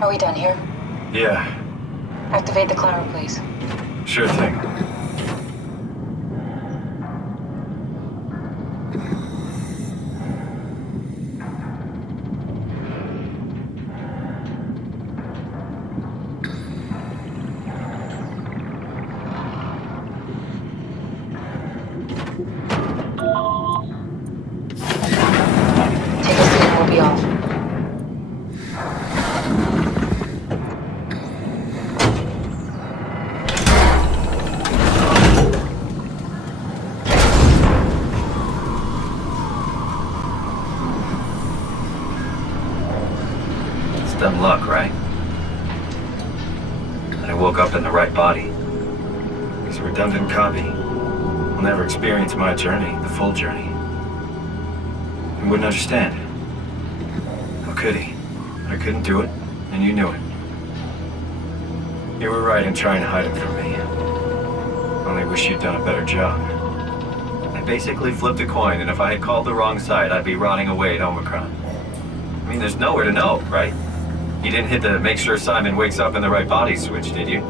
Are we done here? Yeah. Activate the climber, please. Sure thing. Take a seat and we'll be off. Dumb luck, right? And I woke up in the right body. He's a redundant copy. He'll never experience my journey, the full journey. He wouldn't understand. How could he? I couldn't do it, and you knew it. You were right in trying to hide it from me. Only wish you'd done a better job. I basically flipped a coin, and if I had called the wrong side, I'd be rotting away at Omicron. I mean, there's nowhere to know, right? You didn't hit the make sure Simon wakes up in the right body switch, did you?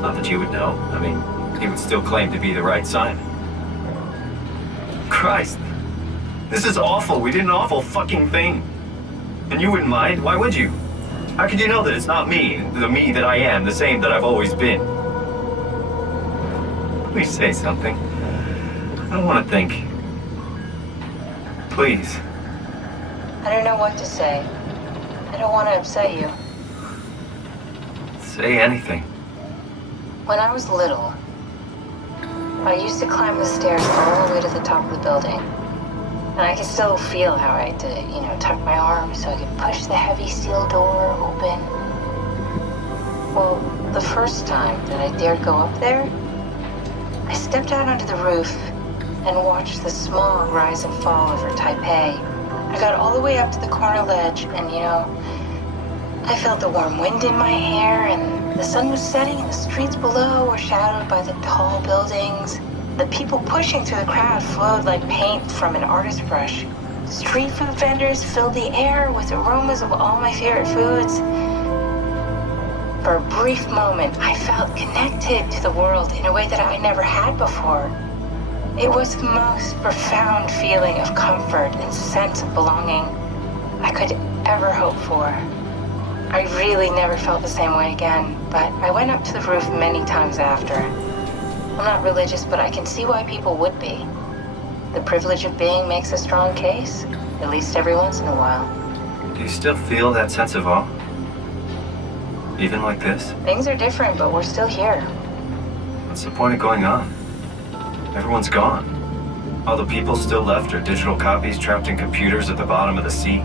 Not that you would know. I mean, he would still claim to be the right Simon. Christ. This is awful. We did an awful fucking thing. And you wouldn't mind? Why would you? How could you know that it's not me, the me that I am, the same that I've always been? Please say something. I don't want to think. Please. I don't know what to say. I don't want to upset you. Say anything. When I was little, I used to climb the stairs all the way to the top of the building. And I could still feel how I had to, tuck my arms so I could push the heavy steel door open. Well, the first time that I dared go up there, I stepped out onto the roof and watched the smog rise and fall over Taipei. I got all the way up to the corner ledge and, I felt the warm wind in my hair and the sun was setting and the streets below were shadowed by the tall buildings. The people pushing through the crowd flowed like paint from an artist's brush. Street food vendors filled the air with aromas of all my favorite foods. For a brief moment, I felt connected to the world in a way that I never had before. It was the most profound feeling of comfort and sense of belonging I could ever hope for. I really never felt the same way again, but I went up to the roof many times after. I'm not religious, but I can see why people would be. The privilege of being makes a strong case, at least every once in a while. Do you still feel that sense of awe? Even like this? Things are different, but we're still here. What's the point of going on? Everyone's gone. All the people still left are digital copies trapped in computers at the bottom of the sea.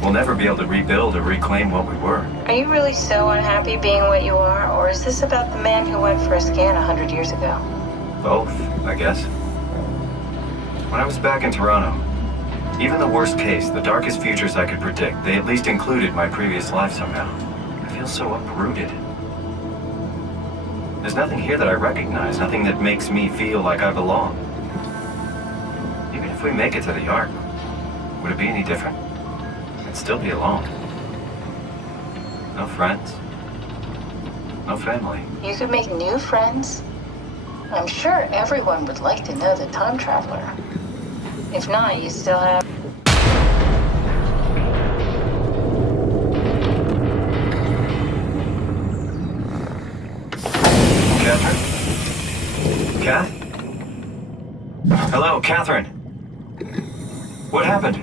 We'll never be able to rebuild or reclaim what we were. Are you really so unhappy being what you are, or is this about the man who went for a scan 100 years ago? Both, I guess. When I was back in Toronto, Even the worst case, the darkest futures I could predict, they at least included my previous life somehow. I feel so uprooted. There's nothing here that I recognize, nothing that makes me feel like I belong. Even if we make it to the Ark, would it be any different? I'd still be alone. No friends. No family. You could make new friends. I'm sure everyone would like to know the time traveler. If not, you still have... Catherine? Kath? Hello, Catherine. What happened?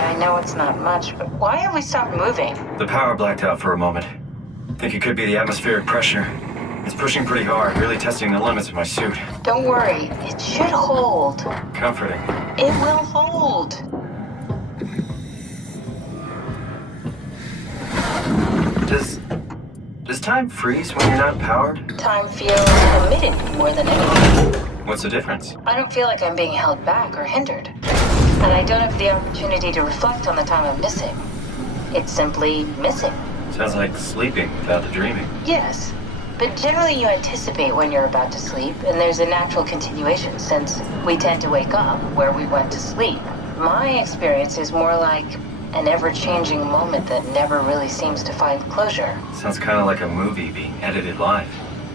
I know it's not much, but why have we stopped moving? The power blacked out for a moment. Think it could be the atmospheric pressure. It's pushing pretty hard, really testing the limits of my suit. Don't worry, it should hold. Comforting. It will hold. Does time freeze when you're not powered? Time feels committed more than anything. What's the difference? I don't feel like I'm being held back or hindered. And I don't have the opportunity to reflect on the time I'm missing. It's simply missing. Sounds like sleeping without the dreaming. Yes, but generally you anticipate when you're about to sleep, and there's a natural continuation since we tend to wake up where we went to sleep. My experience is more like an ever-changing moment that never really seems to find closure. Sounds kind of like a movie being edited live.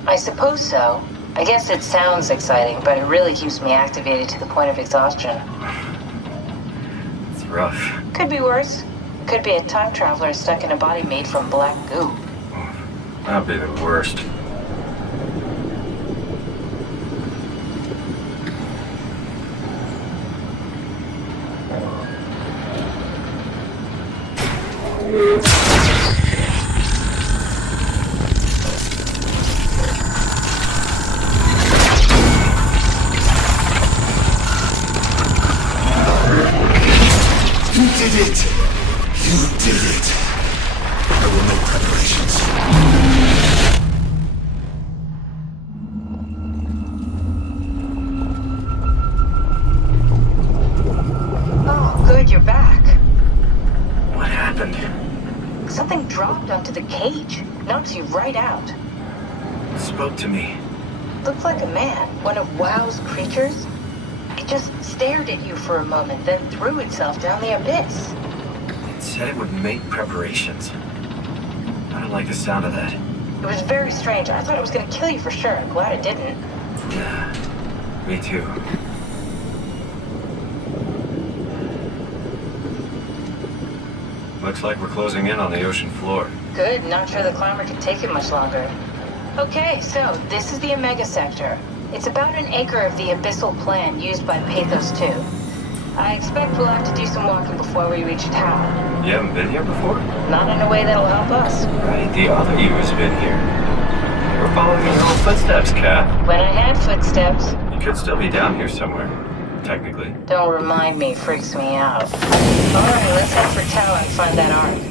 I suppose so. I guess it sounds exciting, but it really keeps me activated to the point of exhaustion. It's rough. Could be worse. Could be a time traveler stuck in a body made from black goo. That'd be the worst. You did it! You did it! I will make preparations. Oh, good, you're back. What happened? Something dropped onto the cage. Knocks you right out. It spoke to me. Looked like a man, one of WoW's creatures. It just stared at you for a moment, then threw itself down the abyss. It said it would make preparations. I don't like the sound of that. It was very strange. I thought it was going to kill you for sure. I'm glad it didn't. Yeah, me too. Looks like we're closing in on the ocean floor. Good, not sure the climber could take it much longer. Okay, so this is the Omega Sector. It's about an acre of the abyssal plan used by Pathos 2. I expect we'll have to do some walking before we reach town. You haven't been here before? Not in a way that'll help us. Right, the other you has been here. We're following your own footsteps, Kath. When I had footsteps, You could still be down here somewhere, technically. don't remind me, freaks me out. Alright, let's head for Tau and find that ark.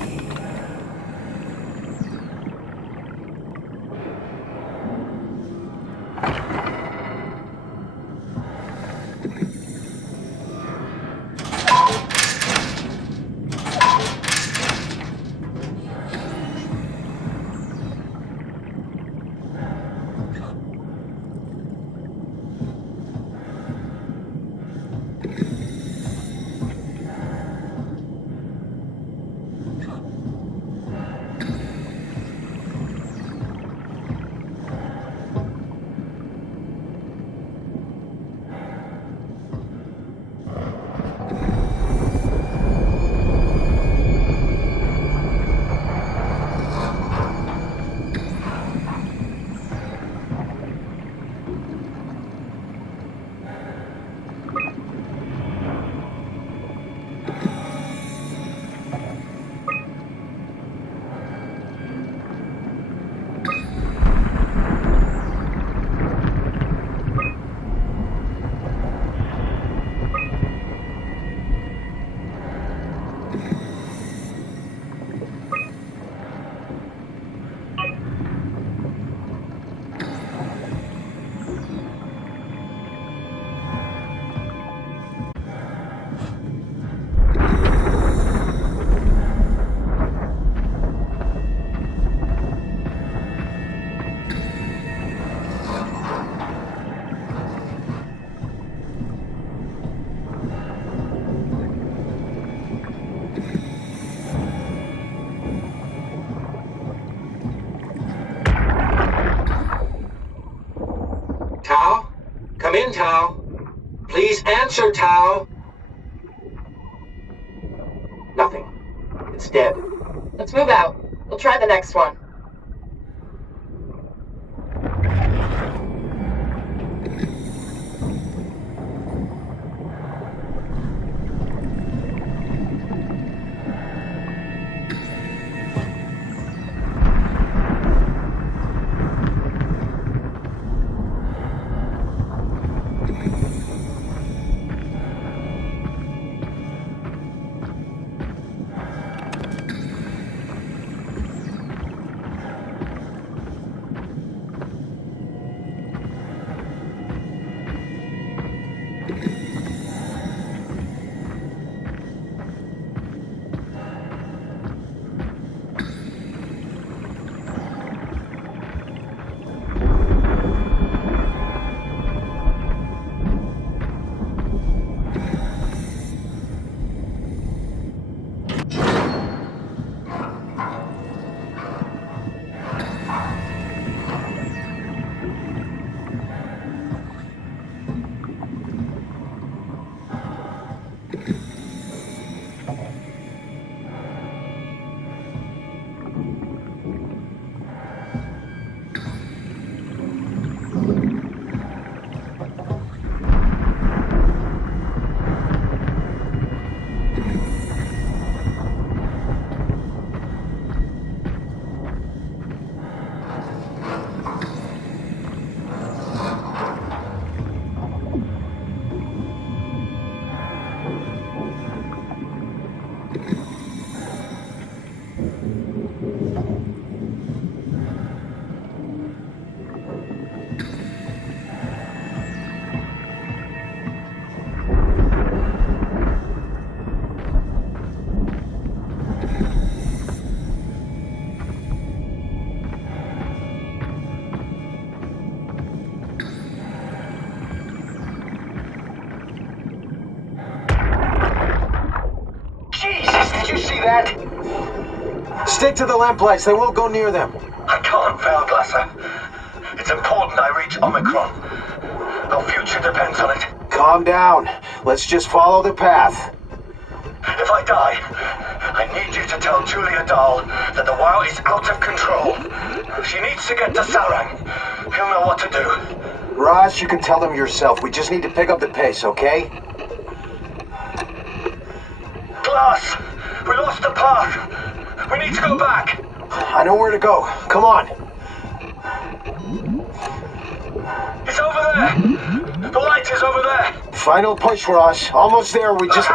Tao? Come in, Tao. Please answer, Tao. Nothing. It's dead. Let's move out. We'll try the next one. Stick to the lamplights, they won't go near them. I can't, Valglasser. It's important I reach Omicron. Our future depends on it. Calm down. Let's just follow the path. If I die, I need you to tell Julia Dahl that the WoW is out of control. She needs to get to Sarang. He'll know what to do. Raj, you can tell them yourself. We just need to pick up the pace, okay? Glass! We lost the path! We need to go back! I know where to go. Come on. It's over there! The light is over there! Final push, Raj. Almost there. We just...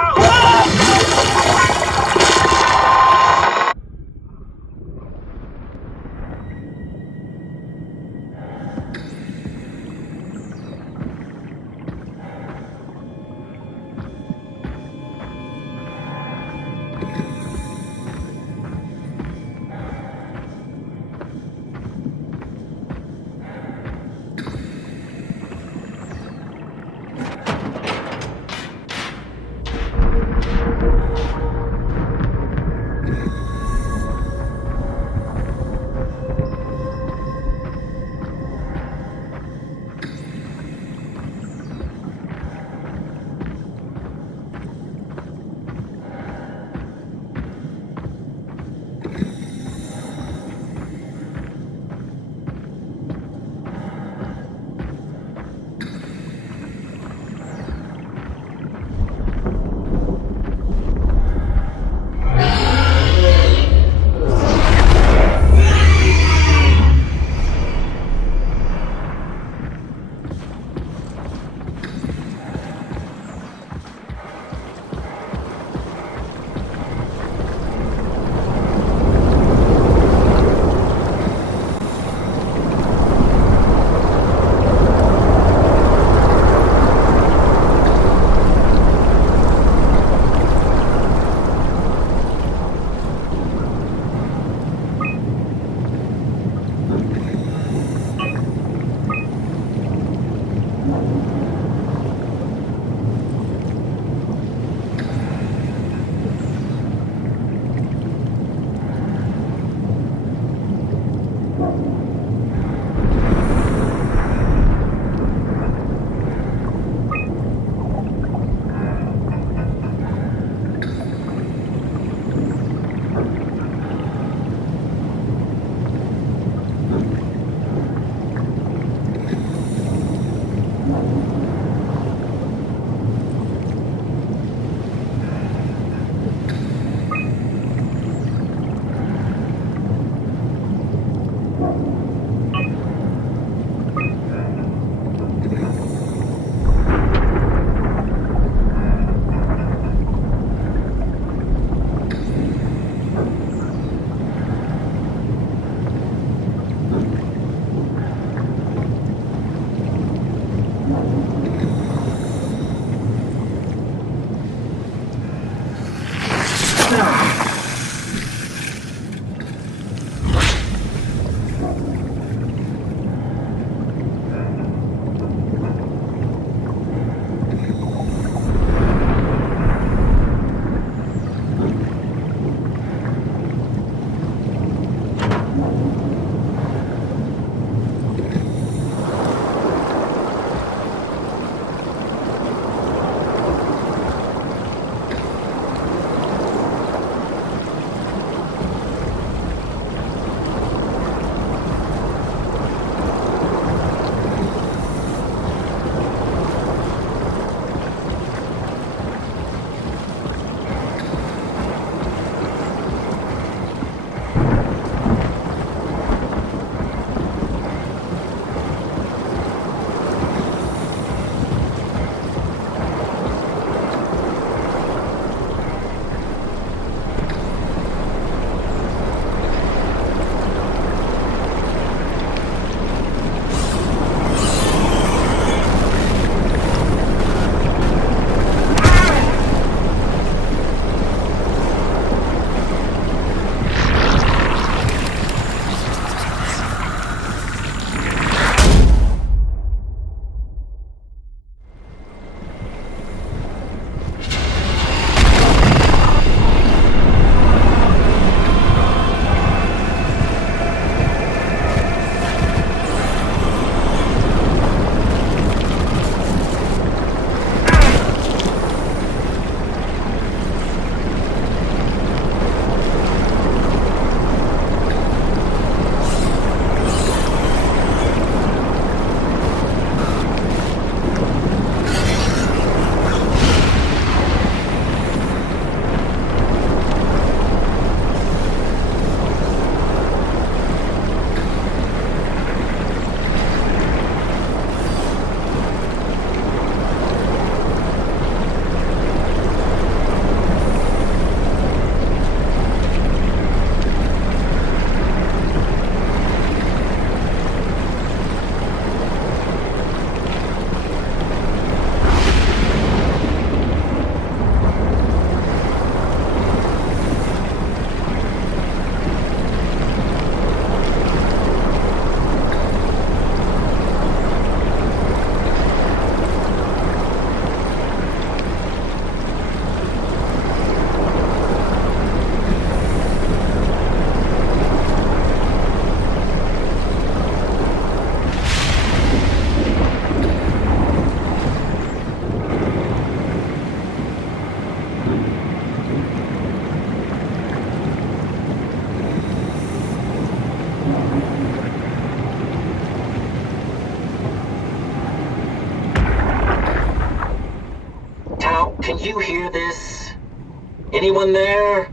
Anyone there?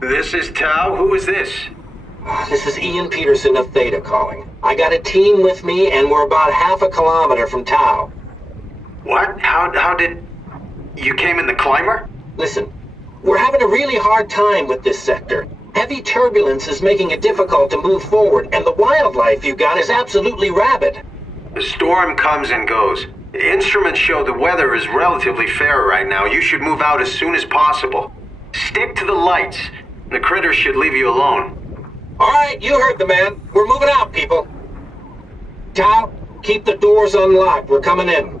This is Tau. Who is this? This is Ian Peterson of Theta calling. I got a team with me, and we're about half a kilometer from Tau. What? How did... You came in the climber? Listen, we're having a really hard time with this sector. Heavy turbulence is making it difficult to move forward, and the wildlife you got is absolutely rabid. The storm comes and goes. Instruments show the weather is relatively fair right now. You should move out as soon as possible. Stick to the lights. The critters should leave you alone. All right, you heard the man. We're moving out, people. Tau, keep the doors unlocked. We're coming in.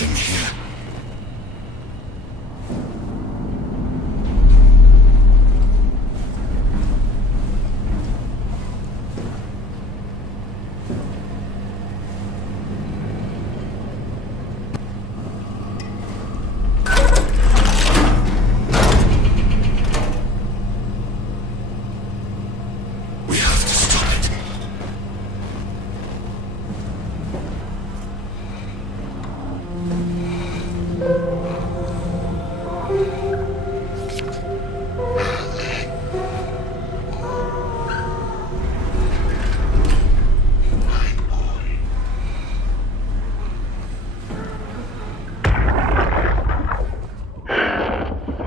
nothing here. We have to stop it.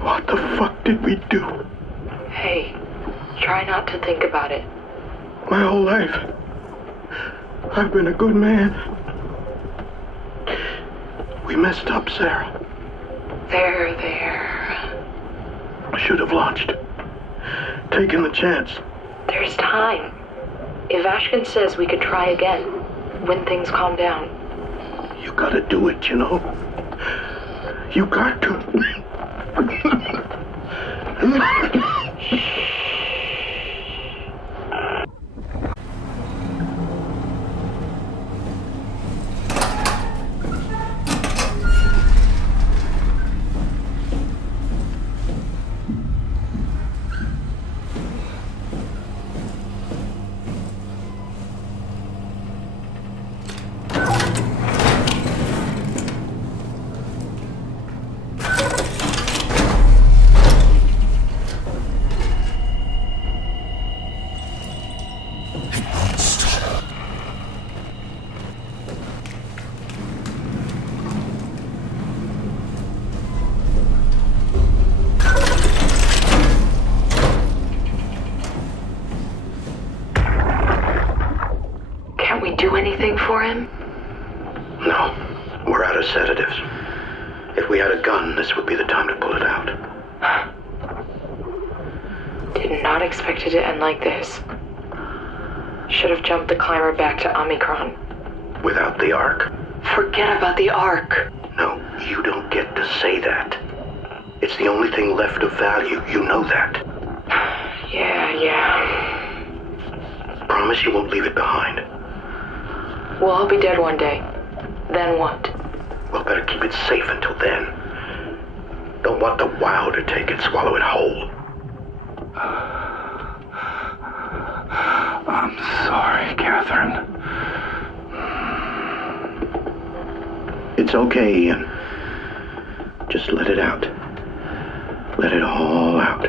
What the fuck did we do? Hey, try not to think about it. My whole life, I've been a good man. We messed up, Sarah. There. I should have launched. Taken the chance. There's time. If Ashkin says we could try again, when things calm down. You gotta do it, you know. You got to. Can't we do anything for him? No, we're out of sedatives. If we had a gun, this would be the time to pull it out. Did not expect it to end like this. Should have jumped the climber back to Omicron. Without the Ark? Forget about the Ark. No, you don't get to say that. It's the only thing left of value, you know that. Yeah. Promise you won't leave it behind. We'll all be dead one day. Then what? We'll better keep it safe until then. Don't want the wow to take it, swallow it whole. I'm sorry, Catherine. It's okay, Ian. Just let it out. Let it all out.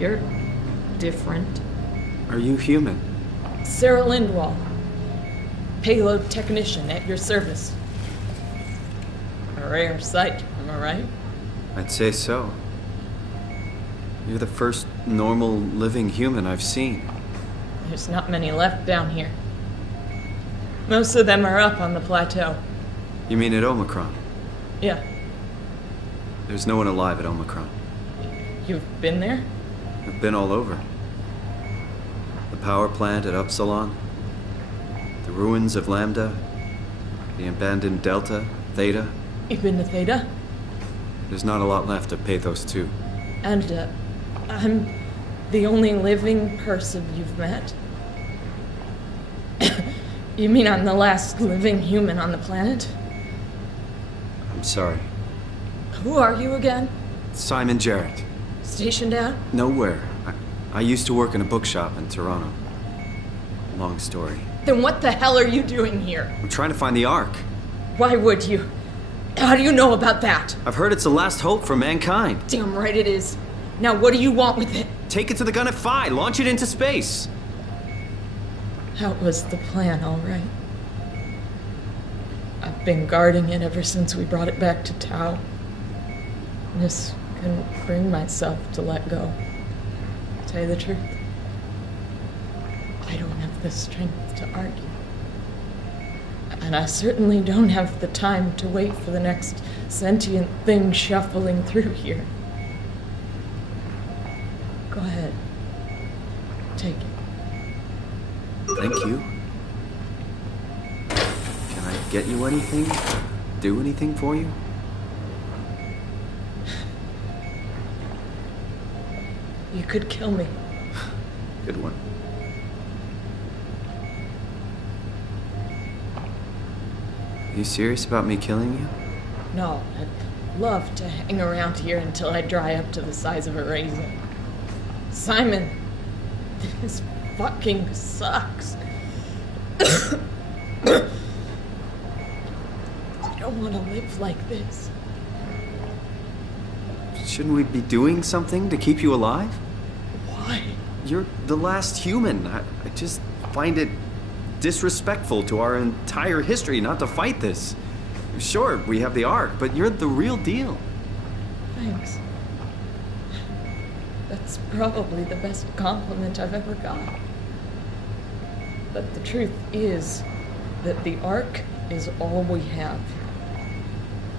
You're different. Are you human? Sarah Lindwall, payload technician at your service. A rare sight, am I right? I'd say so. You're the first normal living human I've seen. There's not many left down here. Most of them are up on the plateau. You mean at Omicron? Yeah. There's no one alive at Omicron. You've been there? I've been all over. The power plant at Upsilon, the ruins of Lambda, the abandoned Delta, Theta. You've been to Theta? There's not a lot left of Pathos 2. And, I'm the only living person you've met? You mean I'm the last living human on the planet? I'm sorry. Who are you again? Simon Jarrett. Stationed out? Nowhere. I used to work in a bookshop in Toronto. Long story. Then what the hell are you doing here? I'm trying to find the Ark. Why would you? How do you know about that? I've heard it's the last hope for mankind. Damn right it is. Now what do you want with it? Take it to the Gunnet Phi, launch it into space. That was the plan, all right. I've been guarding it ever since we brought it back to Tau. Just couldn't bring myself to let go. To tell you the truth, I don't have the strength to argue. And I certainly don't have the time to wait for the next sentient thing shuffling through here. Go ahead. Take it. Thank you. Can I get you anything? Do anything for you? You could kill me. Good one. Are you serious about me killing you? No, I'd love to hang around here until I dry up to the size of a raisin. Simon, this fucking sucks. I don't want to live like this. Shouldn't we be doing something to keep you alive? Why? You're the last human. I just find it disrespectful to our entire history not to fight this. Sure, we have the Ark, but you're the real deal. Thanks. That's probably the best compliment I've ever got. But the truth is that the Ark is all we have.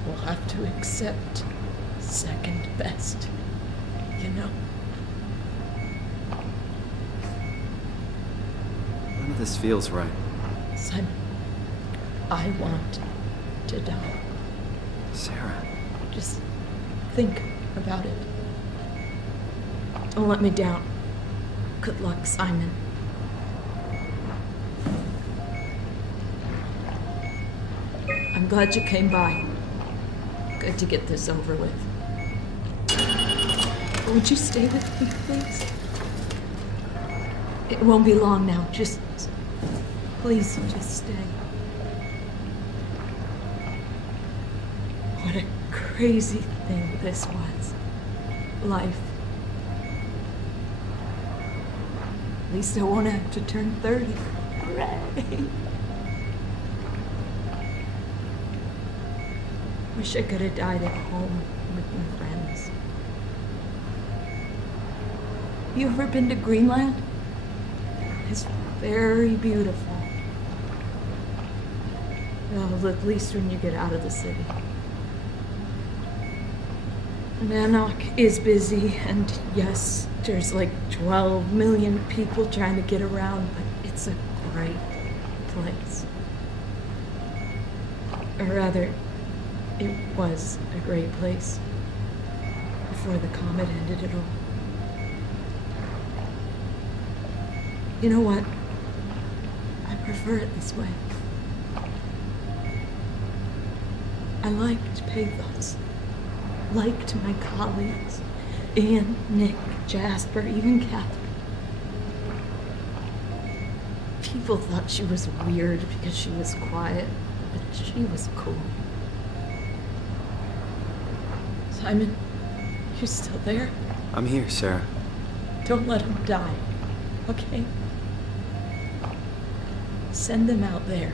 We'll have to accept second best, you know? None of this feels right. Simon, I want to die. Sarah. Just think about it. Don't let me down. Good luck, Simon. I'm glad you came by. Good to get this over with. Would you stay with me, please? It won't be long now. Please, just stay. What a crazy thing this was. Life. At least I won't have to turn 30. Hooray! Wish I could have died at home with my friends. You ever been to Greenland? It's very beautiful. Well, at least when you get out of the city. Nanook is busy, and yes, there's like 12 million people trying to get around, but it's a great place. Or rather, it was a great place before the comet ended it all. You know what? I prefer it this way. I liked Pathos. Liked my colleagues. Ian, Nick, Jasper, even Catherine. People thought she was weird because she was quiet, but she was cool. Simon, you still there? I'm here, Sarah. Don't let him die, okay? Send them out there.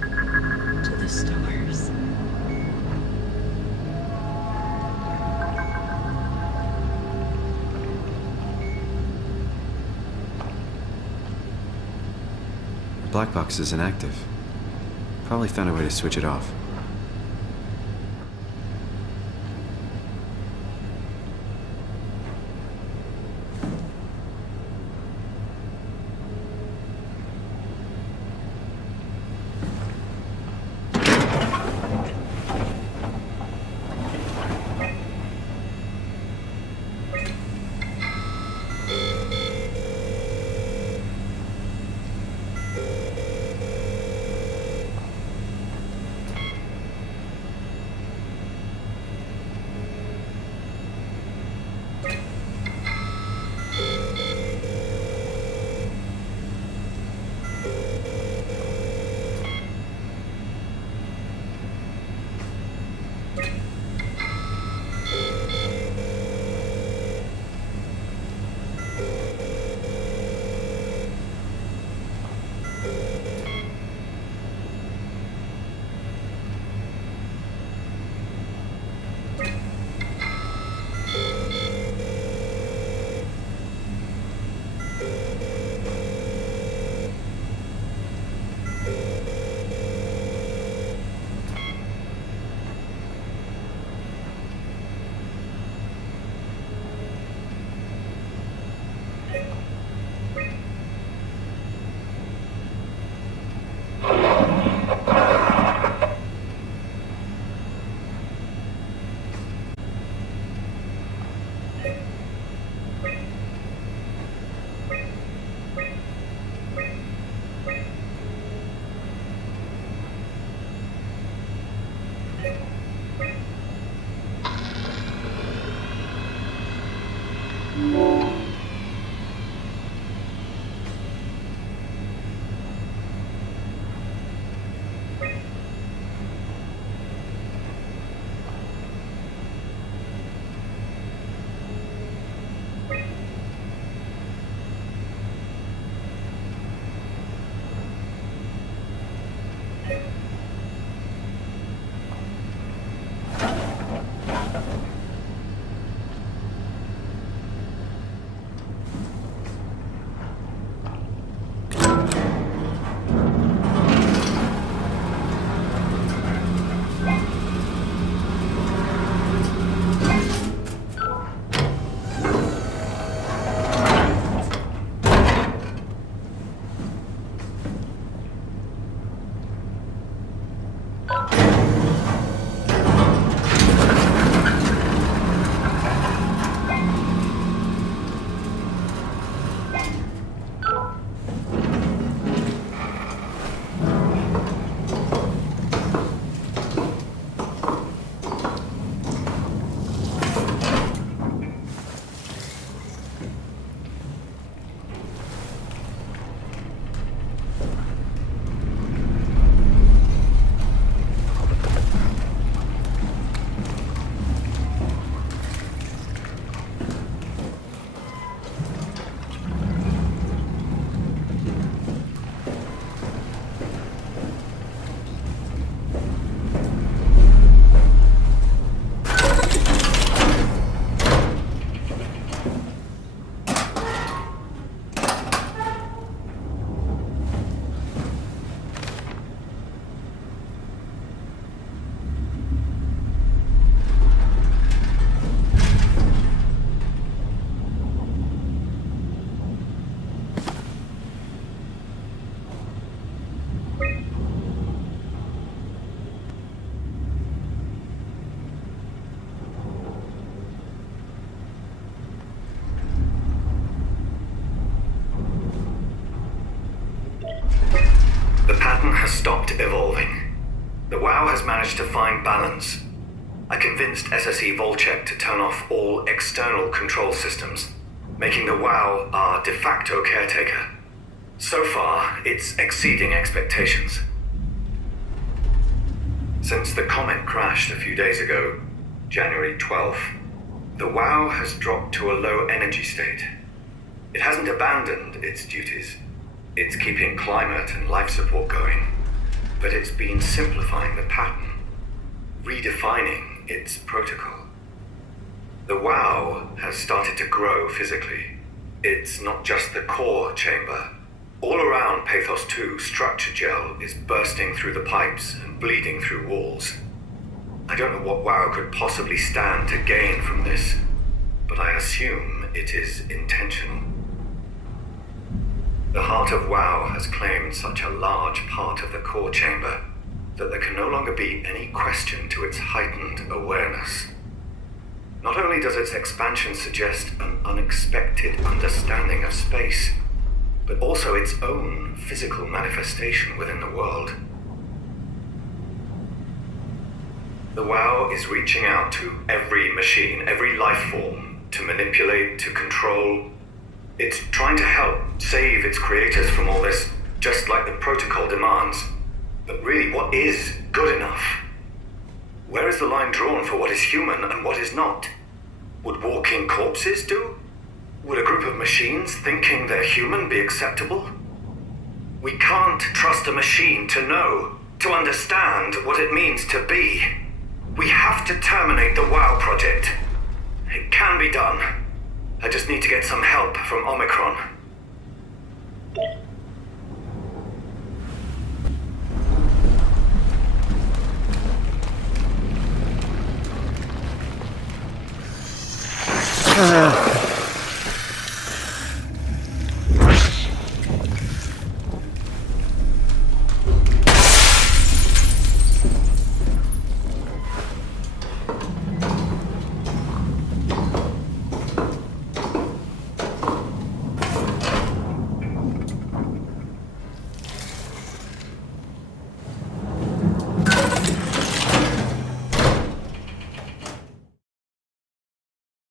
To the stars. The black box is inactive. Probably found a way to switch it off. Has stopped evolving. The WoW has managed to find balance. I convinced SSE Volcheck to turn off all external control systems, making the WoW our de facto caretaker. So far, it's exceeding expectations. Since the comet crashed a few days ago, January 12th, the WoW has dropped to a low energy state. It hasn't abandoned its duties. It's keeping climate and life support going, but it's been simplifying the pattern, redefining its protocol. The WoW has started to grow physically. It's not just the core chamber. All around Pathos 2, structure gel is bursting through the pipes and bleeding through walls. I don't know what WoW could possibly stand to gain from this, but I assume it is intentional. The heart of WoW has claimed such a large part of the core chamber that there can no longer be any question to its heightened awareness. Not only does its expansion suggest an unexpected understanding of space, but also its own physical manifestation within the world. The WoW is reaching out to every machine, every life form, to manipulate, to control. It's trying to help save its creators from all this, just like the protocol demands. But really, what is good enough? Where is the line drawn for what is human and what is not? Would walking corpses do? Would a group of machines thinking they're human be acceptable? We can't trust a machine to know, to understand what it means to be. We have to terminate the WoW project. It can be done. I just need to get some help from Omicron.